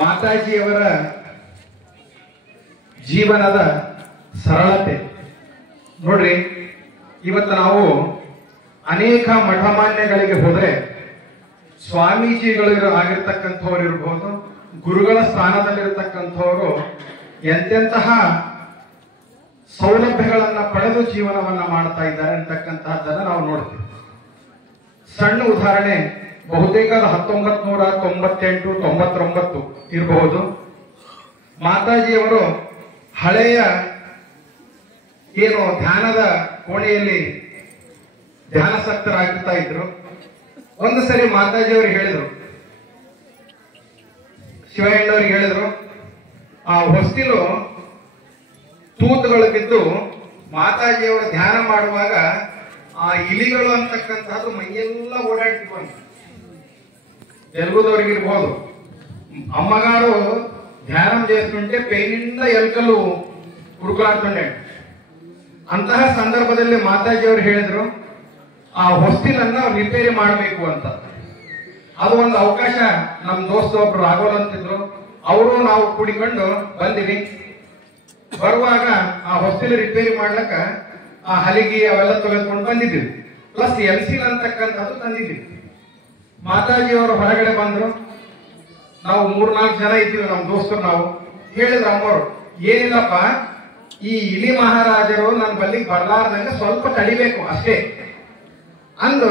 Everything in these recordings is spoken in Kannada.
ಮಾತಾಜಿಯವರ ಜೀವನದ ಸರಳತೆ ನೋಡ್ರಿ. ಇವತ್ತು ನಾವು ಅನೇಕ ಮಠಮಾನ್ಯಗಳಿಗೆ ಹೋದ್ರೆ ಸ್ವಾಮೀಜಿಗಳು ಆಗಿರ್ತಕ್ಕಂಥವ್ರು ಇರಬಹುದು, ಗುರುಗಳ ಸ್ಥಾನದಲ್ಲಿರ್ತಕ್ಕಂಥವರು ಎಂತೆಂತಹ ಸೌಲಭ್ಯಗಳನ್ನ ಪಡೆದು ಜೀವನವನ್ನ ಮಾಡ್ತಾ ಇದ್ದಾರೆ ಅಂತಕ್ಕಂತಹದ್ದನ್ನ ನಾವು ನೋಡ್ತೀವಿ. ಸಣ್ಣ ಉದಾಹರಣೆ, ಬಹುತೇಕ 1998-99 ಇರಬಹುದು. ಮಾತಾಜಿಯವರು ಹಳೆಯ ಏನು ಧ್ಯಾನದ ಕೋಣೆಯಲ್ಲಿ ಧ್ಯಾನಾಸಕ್ತರಾಗಿರ್ತಾ ಇದ್ರು. ಒಂದು ಸರಿ ಮಾತಾಜಿಯವರು ಹೇಳಿದ್ರು, ಶಿವಯ್ಯನವ್ರಿಗೆ ಹೇಳಿದ್ರು, ಆ ಹೊಸ್ತಿಲು ತೂತುಗಳು ಬಿದ್ದು ಮಾತಾಜಿಯವರು ಧ್ಯಾನ ಮಾಡುವಾಗ ಆ ಇಲಿಗಳು ಅಂತಕ್ಕಂಥದ್ದು ಮೈಯೆಲ್ಲ ಓಡಾಡ್ತಿದ್ವು ಅಂತ. తెలుగుదొరికిపోదు అమ్మగారు ధ్యానం చేస్తుంటే ಪೇನಿಂದ ಎಲ್ಕಲ್ಲು ಹುಡುಕಾಡ್ಕೊಂಡೆ. ಅಂತಹ ಸಂದರ್ಭದಲ್ಲಿ ಮಾತಾಜಿ ಅವರು ಹೇಳಿದ್ರು, ಆ ಹೊಸ್ತಿಲನ್ನ ರಿಪೇರಿ ಮಾಡಬೇಕು ಅಂತ. ಅದು ಒಂದು ಅವಕಾಶ ನಮ್ಮ ದೋಸ್ತ ಒಬ್ರು ರಾಘವಲ್ ಅಂತಿದ್ರು, ಅವರು ನಾವು ಕೂಡಿಕೊಂಡು ಬಂದಿವಿ. ಬರುವಾಗ ಆ ಹೊಸ್ತಿಲು ರಿಪೇರಿ ಮಾಡ್ಲಕ್ಕ ಆ ಹಲಿಗೆ ಅವೆಲ್ಲ ತೆಗೆದುಕೊಂಡು ಬಂದಿದ್ದೀವಿ, ಪ್ಲಸ್ ಎಲ್ಸಿಲ್ ಅಂತಕ್ಕಂಥದ್ದು ತಂದಿದ್ದೀವಿ. ಮಾತಾಜಿ ಅವರು ಹೊರಗಡೆ ಬಂದ್ರು. ನಾವು 3-4 ಜನ ಇದ್ದೀವಿ ನಮ್ಮ ದೋಸ್ತರು. ನಾವು ಹೇಳಿದ್ರು ಅಮ್ಮವರು, ಏನಿಲ್ಲಪ್ಪ, ಈ ಇಲಿ ಮಹಾರಾಜರು ನನ್ನ ಬಲ್ಲಿಗೆ ಬರ್ಲಾರ್ದಂಗೆ ಸ್ವಲ್ಪ ತಡಿಬೇಕು ಅಷ್ಟೇ ಅಂದು.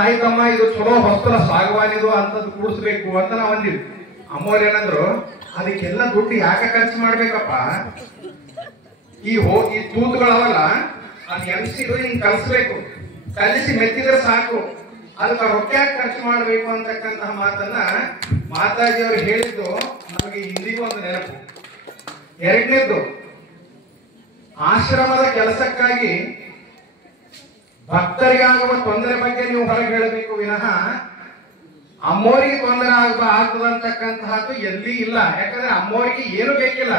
ಆಯ್ತಮ್ಮ, ಇದು ಚಲೋ ಹೊಸ್ತಲ ಸಾಗವಾನಿದು ಅಂತದ್ದು ಕೂಡಿಸ್ಬೇಕು ಅಂತ ನಾವು ಅಂದಿದ್ವಿ. ಅಮ್ಮವ್ರು ಏನಂದ್ರು, ಅದಕ್ಕೆಲ್ಲ ದುಡ್ಡು ಯಾಕೆ ಖರ್ಚು ಮಾಡ್ಬೇಕಪ್ಪ, ಈ ತೂತುಗಳವಲ್ಲ ಅದು ಎಮ್ಸಿದು ಹಿಂಗ್ ಕಲಿಸ್ಬೇಕು, ಕಲಿಸಿ ಮೆತ್ತಿದ್ರೆ ಸಾಕು, ಅದಕ್ಕೆ ರೊಕ್ಕ ಯಾಕೆ ಖರ್ಚು ಮಾಡ್ಬೇಕು ಅಂತಕ್ಕಂತಹ ಮಾತನ್ನ ಮಾತಾಜಿಯವರು ಹೇಳಿದ್ದು ನಮಗೆ ಇಂದಿಗೂ ಒಂದು ನೆನಪು. ಎರಡನೇದ್ದು, ಆಶ್ರಮದ ಕೆಲಸಕ್ಕಾಗಿ ಭಕ್ತರಿಗಾಗುವ ತೊಂದರೆ ಬಗ್ಗೆ ನೀವು ಹೊರಗೆ ಹೇಳಬೇಕು ವಿನಃ ಅಮ್ಮೋರಿಗೆ ತೊಂದರೆ ಆಗ್ತದಂತಕ್ಕಂತಹದ್ದು ಎಲ್ಲಿ ಇಲ್ಲ. ಯಾಕಂದ್ರೆ ಅಮ್ಮೋರಿಗೆ ಏನು ಬೇಕಿಲ್ಲ,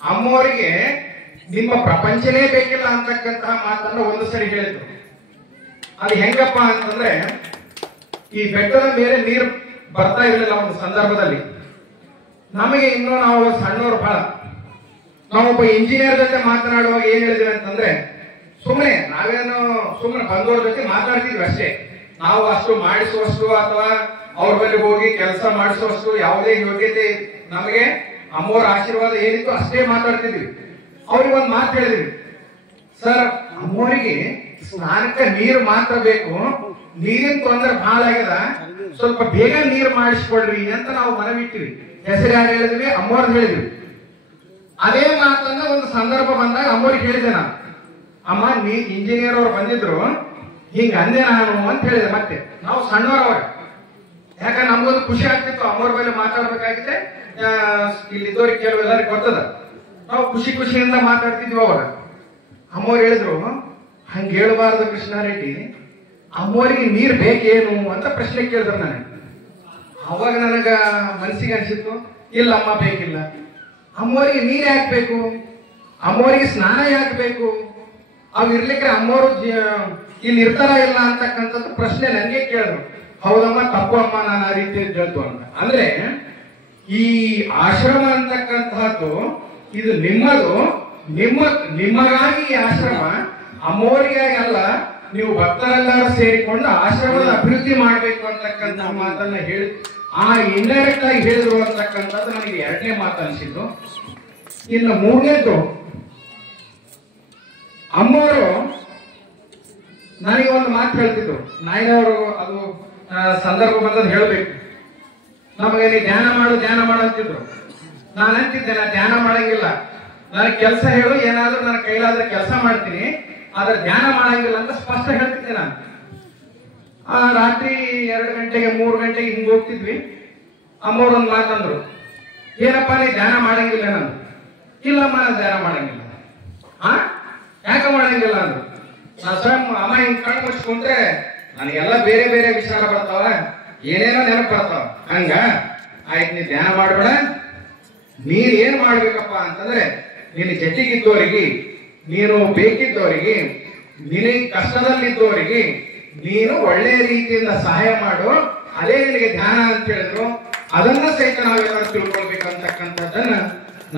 ಅಮ್ಮೋರಿಗೆ ನಿಮ್ಮ ಪ್ರಪಂಚನೇ ಬೇಕಿಲ್ಲ ಅಂತಕ್ಕಂತಹ ಮಾತನ್ನ ಒಂದು ಸರಿ ಹೇಳಿದ್ರು. ಅದು ಹೆಂಗಪ್ಪ ಅಂತಂದ್ರೆ, ಈ ಬೆಟ್ಟದ ಮೇಲೆ ನೀರು ಬರ್ತಾ ಇರಲಿಲ್ಲ ಒಂದು ಸಂದರ್ಭದಲ್ಲಿ. ನಮಗೆ ಇನ್ನೂ ನಾವು ಸಣ್ಣವರು ಬಹಳ, ನಾವೊಬ್ಬ ಇಂಜಿನಿಯರ್ ಜೊತೆ ಮಾತನಾಡುವಾಗ ಏನ್ ಹೇಳಿದ್ವಿ ಅಂತಂದ್ರೆ, ನಾವೇನು ಸುಮ್ಮನೆ ಬಂದವ್ರ ಜೊತೆ ಮಾತಾಡ್ತಿದ್ವಿ ಅಷ್ಟೇ. ನಾವು ಅಷ್ಟು ಮಾಡಿಸುವಷ್ಟು ಅಥವಾ ಅವ್ರ ಬಳಿ ಹೋಗಿ ಕೆಲಸ ಮಾಡಿಸುವಷ್ಟು ಯಾವುದೇ ಯೋಗ್ಯತೆ ನಮಗೆ ಅಮ್ಮೋರ ಆಶೀರ್ವಾದ ಏನಿತ್ತು ಅಷ್ಟೇ ಮಾತಾಡ್ತಿದ್ವಿ. ಅವ್ರಿಗೆ ಒಂದು ಮಾತು ಹೇಳಿದ್ವಿ, ಸರ್ ಅಮ್ಮೋರಿಗೆ ಸ್ನಾನಕ್ಕೆ ನೀರು ಮಾತ್ರ ಬೇಕು, ನೀರಿನ ತೊಂದರೆ ಬಹಳ ಆಗ್ಯದ, ಸ್ವಲ್ಪ ಬೇಗ ನೀರು ಮಾಡಿಸ್ಕೊಡ್ರಿ ಅಂತ ನಾವು ಮನವಿಟ್ಟಿವಿ. ಹೆಸರು ಯಾರು ಹೇಳಿದ್ವಿ? ಅಮ್ಮೋರ್ದು ಹೇಳಿದ್ವಿ. ಅದೇ ಮಾತನ್ನ ಒಂದು ಸಂದರ್ಭ ಬಂದಾಗ ಅಮ್ಮೋರಿಗೆ ಹೇಳಿದೆ ನಾನು, ಅಮ್ಮ ನೀ ಇಂಜಿನಿಯರ್ ಅವ್ರು ಬಂದಿದ್ರು, ಹಿಂಗ ಅಂದೆ ನಾನು ಅಂತ ಹೇಳಿದೆ. ಮತ್ತೆ ನಾವು ಸಣ್ಣವ್ರವ್ರ, ಯಾಕಂದ್ರೆ ನಮ್ಗೊಂದು ಖುಷಿ ಆಗ್ತಿತ್ತು ಅಮ್ಮವ್ರ ಮೇಲೆ ಮಾತಾಡ್ಬೇಕಾಗಿದೆ. ಇಲ್ಲಿದ್ದವ್ರಿಗೆ ಕೆಲವೆಲ್ಲರಿಗೆ ಗೊತ್ತದ, ನಾವು ಖುಷಿಯಿಂದ ಮಾತಾಡ್ತಿದ್ವಿ. ಅವಾಗ ಅಮ್ಮವ್ರು ಹೇಳಿದ್ರು, ಹಂಗ ಹೇಳ್ಬಾರ್ದು ಕೃಷ್ಣಾರೆಡ್ಡಿ, ಅಮ್ಮವ್ರಿಗೆ ನೀರ್ ಬೇಕೇನು ಅಂತ ಪ್ರಶ್ನೆ ಕೇಳಿದ್ರು ನನಗೆ. ಅವಾಗ ನನಗ ಮನಸ್ಸಿಗೆ ಅನ್ಸಿತ್ತು, ಇಲ್ಲ ಅಮ್ಮ ಬೇಕಿಲ್ಲ. ಅಮ್ಮವ್ರಿಗೆ ನೀರ್ ಯಾಕೆ ಬೇಕು, ಅಮ್ಮವ್ರಿಗೆ ಸ್ನಾನ ಯಾಕೆ ಬೇಕು, ಅವ್ ಇರ್ಲಿಕ್ಕೆ ಅಮ್ಮವ್ರು ಇಲ್ಲಿ ಇರ್ತಾರ ಇಲ್ಲ ಅಂತಕ್ಕಂಥದ್ದು ಪ್ರಶ್ನೆ ನನಗೆ ಕೇಳಿದ್ರು. ಹೌದಮ್ಮ, ತಪ್ಪು ಅಮ್ಮ, ನಾನು ಆ ರೀತಿ ಹೇಳ್ತು ಅಂತ. ಅಂದ್ರೆ ಈ ಆಶ್ರಮ ಅಂತಕ್ಕಂತಹದ್ದು ಇದು ನಿಮ್ಮದು, ನಿಮಗಾಗಿ ಈ ಆಶ್ರಮ, ಅಮ್ಮೋರಿಗಾಗಿ ಅಲ್ಲ. ನೀವು ಭಕ್ತರೆಲ್ಲರೂ ಸೇರಿಕೊಂಡು ಆಶ್ರಮದ ಅಭಿವೃದ್ಧಿ ಮಾಡಬೇಕು ಅಂತಕ್ಕಂಥ ಮಾತನ್ನ ಹೇಳಿ ಆ ಇಂಡೈರೆಕ್ಟ್ ಆಗಿ ಹೇಳಿದ್ರು ಅಂತಕ್ಕಂಥದ್ದು ನನಗೆ ಎರಡನೇ ಮಾತು ಅನಿಸಿದ್ದು. ಇನ್ನು ಮೂರನೇದು, ಅಮ್ಮವರು ನನಗೆ ಒಂದು ಮಾತು ಹೇಳ್ತಿದ್ರು. ನಾಯಿನವರು ಅದು ಸಂದರ್ಭ ಬಂದದ್ದು ಹೇಳ್ಬೇಕು. ನಮಗೆ ನೀ ಧ್ಯಾನ ಮಾಡು ಅಂತಿದ್ರು. ನಾನು ಅಂತಿದ್ದೆ, ನಾನು ಧ್ಯಾನ ಮಾಡಂಗಿಲ್ಲ, ನನಗೆ ಕೆಲಸ ಹೇಳು, ಏನಾದ್ರೂ ನನ್ನ ಕೈಲಾದ್ರೆ ಕೆಲಸ ಮಾಡ್ತೀನಿ, ಆದ್ರೆ ಧ್ಯಾನ ಮಾಡಂಗಿಲ್ಲ ಅಂತ ಸ್ಪಷ್ಟ ಹೇಳ್ತಿದ್ದೆ ನಾನು. ರಾತ್ರಿ 2 ಗಂಟೆಗೆ 3 ಗಂಟೆಗೆ ಹಿಂಗ್ ಹೋಗ್ತಿದ್ವಿ. ಅಮ್ಮವ್ರು ಒಂದು ಮಾತಂದ್ರು, ಏನಪ್ಪ ನೀ ಧ್ಯಾನ ಮಾಡಂಗಿಲ್ಲ? ನಾನು ಇಲ್ಲಮ್ಮ, ನಾನು ಧ್ಯಾನ ಮಾಡಂಗಿಲ್ಲ. ಯಾಕೆ ಮಾಡಂಗಿಲ್ಲ ಅಂದ್ರು. ನಾ ಸ್ವಯಂ ಅಮ್ಮ ಹಿಂಗ್ ಕಣ್ಣು ಮುಚ್ಕೊಂಡ್ರೆ ನನಗೆಲ್ಲ ಬೇರೆ ಬೇರೆ ವಿಚಾರ ಬರ್ತಾವ, ಏನೇನೋ ನೆನಪು ಬರ್ತಾವ. ಹಂಗ ಆಯ್ತು, ನೀ ಧ್ಯಾನ ಮಾಡ್ಬೇಡ, ನೀನ್ ಏನ್ ಮಾಡ್ಬೇಕಪ್ಪ ಅಂತಂದ್ರೆ, ನಿನ್ನ ಜೊತೆಗಿದ್ದವರಿಗೆ, ನೀನು ಬೇಕಿದ್ದವರಿಗೆ, ನಿನಗೆ ಕಷ್ಟದಲ್ಲಿದ್ದವರಿಗೆ ನೀನು ಒಳ್ಳೆ ರೀತಿಯಿಂದ ಸಹಾಯ ಮಾಡು, ಅದೇ ನಿನಗೆ ಧ್ಯಾನ ಅಂತ ಹೇಳಿದ್ರು. ಅದನ್ನ ಸಹಿತ ನಾವೆಲ್ಲರೂ ತಿಳ್ಕೊಳ್ಬೇಕಂತಕ್ಕಂಥದ್ದನ್ನ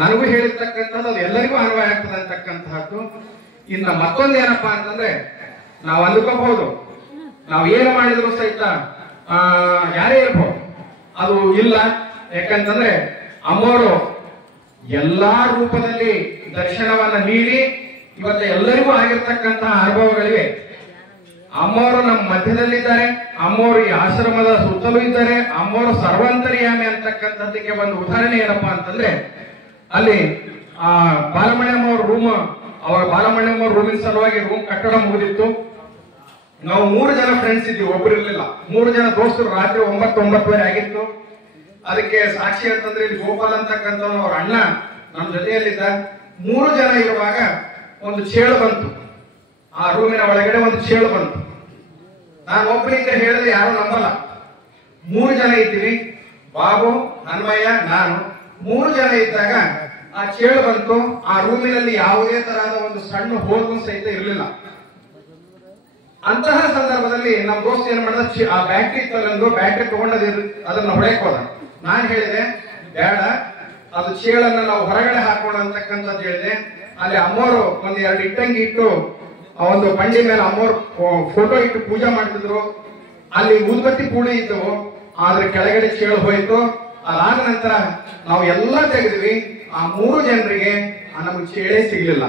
ನನಗೂ ಹೇಳಿರ್ತಕ್ಕಂಥದ್ದು, ಅದು ಎಲ್ಲರಿಗೂ ಅನ್ವಯ ಆಗ್ತದೆ ಅಂತಕ್ಕಂಥದ್ದು. ಇನ್ನ ಮತ್ತೊಂದು ಏನಪ್ಪಾ ಅಂತಂದ್ರೆ, ನಾವು ಅಂದುಕೋಬಹುದು ನಾವು ಏನು ಮಾಡಿದ್ರು ಸಹಿತ ಯಾರೇ ಇರ್ಬೋದು, ಅದು ಇಲ್ಲ. ಯಾಕಂತಂದ್ರೆ ಅಮ್ಮವರು ಎಲ್ಲಾ ರೂಪದಲ್ಲಿ ದರ್ಶನವನ್ನ ನೀಡಿ ಇವತ್ತು ಎಲ್ಲರಿಗೂ ಆಗಿರ್ತಕ್ಕಂತಹ ಅನುಭವಗಳಿವೆ. ಅಮ್ಮವರು ನಮ್ಮ ಮಧ್ಯದಲ್ಲಿದ್ದಾರೆ, ಅಮ್ಮವರು ಈ ಆಶ್ರಮದ ಸುತ್ತಲೂ ಇದ್ದಾರೆ, ಅಮ್ಮವರು ಸರ್ವಂತರ್ಯಾಮಿ ಅಂತಕ್ಕಂಥದ್ದಕ್ಕೆ ಒಂದು ಉದಾಹರಣೆ ಏನಪ್ಪಾ ಅಂತಂದ್ರೆ, ಅಲ್ಲಿ ಬಾಲಮಣಿಯಮ್ಮ ಅವ್ರ ರೂಮ್, ಅವಾಗ ಬಾಲಮಣಿಯಮ್ಮ ಅವ್ರ ರೂಮಿನ ಸಲುವಾಗಿ ರೂಮ್ ಕಟ್ಟಡ ಮುಗಿದಿತ್ತು. ನಾವು 3 ಜನ ಫ್ರೆಂಡ್ಸ್ ಇದ್ವಿ, ಒಬ್ರು ಇರ್ಲಿಲ್ಲ. 3 ಜನ ದೋಸ್ತರು. ರಾತ್ರಿ 9-9:30 ಆಗಿತ್ತು. ಅದಕ್ಕೆ ಸಾಕ್ಷಿ ಅಂತಂದ್ರೆ ಇಲ್ಲಿ ಗೋಪಾಲ್ ಅಂತಕ್ಕಂಥ ಅವ್ರ ಅಣ್ಣ ನಮ್ಮ ಜೊತೆಯಲ್ಲಿದ್ದ. 3 ಜನ ಇರುವಾಗ ಒಂದು ಚೇಳು ಬಂತು, ಆ ರೂಮಿನ ಒಳಗಡೆ ಒಂದು ಚೇಳು ಬಂತು. ನಾನು ಒಬ್ಬರಿಂದ ಹೇಳಿದ್ರೆ ಯಾರು ನಂಬಲ್ಲ. 3 ಜನ ಇದ್ದೀವಿ, ಬಾಬು, ಅನ್ವಯ್ಯ, ನಾನು. 3 ಜನ ಇದ್ದಾಗ ಆ ಚೇಳು ಬಂತು. ಆ ರೂಮಿನಲ್ಲಿ ಯಾವುದೇ ತರಹದ ಒಂದು ಸಣ್ಣ ಹೋಲ್ಗೂ ಸಹಿತ ಇರಲಿಲ್ಲ. ಅಂತಹ ಸಂದರ್ಭದಲ್ಲಿ ನಮ್ಮ ದೋಸ್ತ ಏನ್ ಮಾಡಿದ, ಆ ಬ್ಯಾಟ್ರಿ ಇತ್ತಲ್ಲೊಂದು ಬ್ಯಾಟ್ರಿ ತಗೊಂಡದ ಅದನ್ನ ಹೊಡೆಯಕ್ ಹೋದ. ನಾನ್ ಹೇಳಿದೆ ಬೇಡ, ಅದು ಚೇಳನ್ನ ನಾವು ಹೊರಗಡೆ ಹಾಕೋಣ ಅಂತಕ್ಕಂಥದ್ದು ಹೇಳಿದೆ. ಅಲ್ಲಿ ಅಮ್ಮೋರು ಒಂದ್ 2 ಇಟ್ಟಂಗಿ ಇಟ್ಟು ಆ ಒಂದು ಬಂಡಿ ಮೇಲೆ ಅಮ್ಮೋರು ಫೋಟೋ ಇಟ್ಟು ಪೂಜೆ ಮಾಡ್ತಿದ್ರು. ಅಲ್ಲಿ ಊದ್ಬತ್ತಿ ಪೂಡಿ ಇದ್ದವು, ಆದ್ರೆ ಕೆಳಗಡೆ ಚೇಳು ಹೋಯ್ತು. ಅದಾದ ನಂತರ ನಾವು ಎಲ್ಲ ತೆಗೆದ್ವಿ. ಆ 3 ಜನರಿಗೆ ನಮಗೆ ಚೇಳೇ ಸಿಗ್ಲಿಲ್ಲ.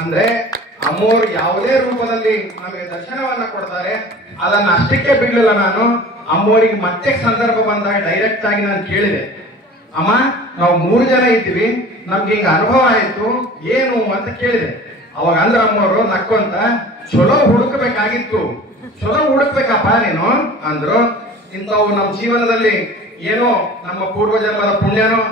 ಅಂದ್ರೆ ಅಮ್ಮೋರು ಯಾವುದೇ ರೂಪದಲ್ಲಿ ನಮಗೆ ದರ್ಶನವನ್ನ ಕೊಡ್ತಾರೆ, ಅದನ್ನ ಅಷ್ಟಕ್ಕೆ ಬಿಡ್ಲಿಲ್ಲ ನಾನು. ಅಮ್ಮೋರಿಗೆ ಮತ್ತೆ ಸಂದರ್ಭ ಬಂದಾಗ ಡೈರೆಕ್ಟ್ ಆಗಿ ನಾನು ಕೇಳಿದೆ, ಅಮ್ಮ ನಾವು 3 ಜನ ಇದ್ದೀವಿ, ನಮ್ಗೆ ಹಿಂಗ ಅನುಭವ ಆಯ್ತು, ಏನು ಅಂತ ಕೇಳಿದೆ. ಅವಾಗ ಅಂದ್ರ ಅಮ್ಮವರು ನಕ್ಕೊಂತ, ಚಲೋ ಹುಡುಕಬೇಕಾಗಿತ್ತು, ಚಲೋ ಹುಡುಕ್ಬೇಕಪ್ಪ ನೀನು ಅಂದ್ರು. ಇಂಥವು ನಮ್ಮ ಜೀವನದಲ್ಲಿ ಏನೋ ನಮ್ಮ ಪೂರ್ವಜನ್ಮದ ಪುಣ್ಯನೋ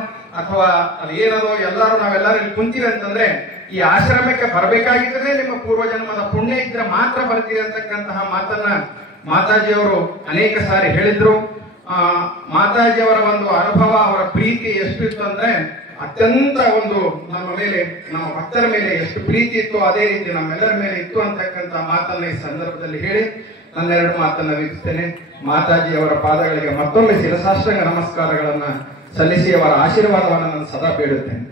ಅಥವಾ ಅದು ಏನದೋ ಎಲ್ಲರೂ ನಾವೆಲ್ಲರೂ ಇಲ್ಲಿ ಕುಂತೀವಿ ಅಂತಂದ್ರೆ, ಈ ಆಶ್ರಮಕ್ಕೆ ಬರಬೇಕಾಗಿದ್ರೆ ನಿಮ್ಮ ಪೂರ್ವಜನ್ಮದ ಪುಣ್ಯ ಇದ್ರೆ ಮಾತ್ರ ಬರ್ತೀರಿ ಅಂತಕ್ಕಂತಹ ಮಾತನ್ನ ಮಾತಾಜಿಯವರು ಅನೇಕ ಸಾರಿ ಹೇಳಿದ್ರು. ಮಾತಾಜಿಯವರ ಒಂದು ಅನುಭವ, ಅವರ ಪ್ರೀತಿ ಎಷ್ಟು ಇತ್ತು ಅಂದ್ರೆ, ಅತ್ಯಂತ ಒಂದು ನಮ್ಮ ಮೇಲೆ, ನಮ್ಮ ಭಕ್ತರ ಮೇಲೆ ಎಷ್ಟು ಪ್ರೀತಿ ಇತ್ತು ಅದೇ ರೀತಿ ನಮ್ಮೆಲ್ಲರ ಮೇಲೆ ಇತ್ತು ಅಂತಕ್ಕಂಥ ಮಾತನ್ನ ಈ ಸಂದರ್ಭದಲ್ಲಿ ಹೇಳಿ ನನ್ನ 2 ಮಾತನ್ನ ವೀಕ್ಷಿಸ್ತೇನೆ. ಮಾತಾಜಿಯವರ ಪಾದಗಳಿಗೆ ಮತ್ತೊಮ್ಮೆ ಶಿರಸಾಷ್ಟಾಂಗ ನಮಸ್ಕಾರಗಳನ್ನ ಸಲ್ಲಿಸಿ ಅವರ ಆಶೀರ್ವಾದವನ್ನು ನಾನು ಸದಾ ಬೇಡುತ್ತೇನೆ.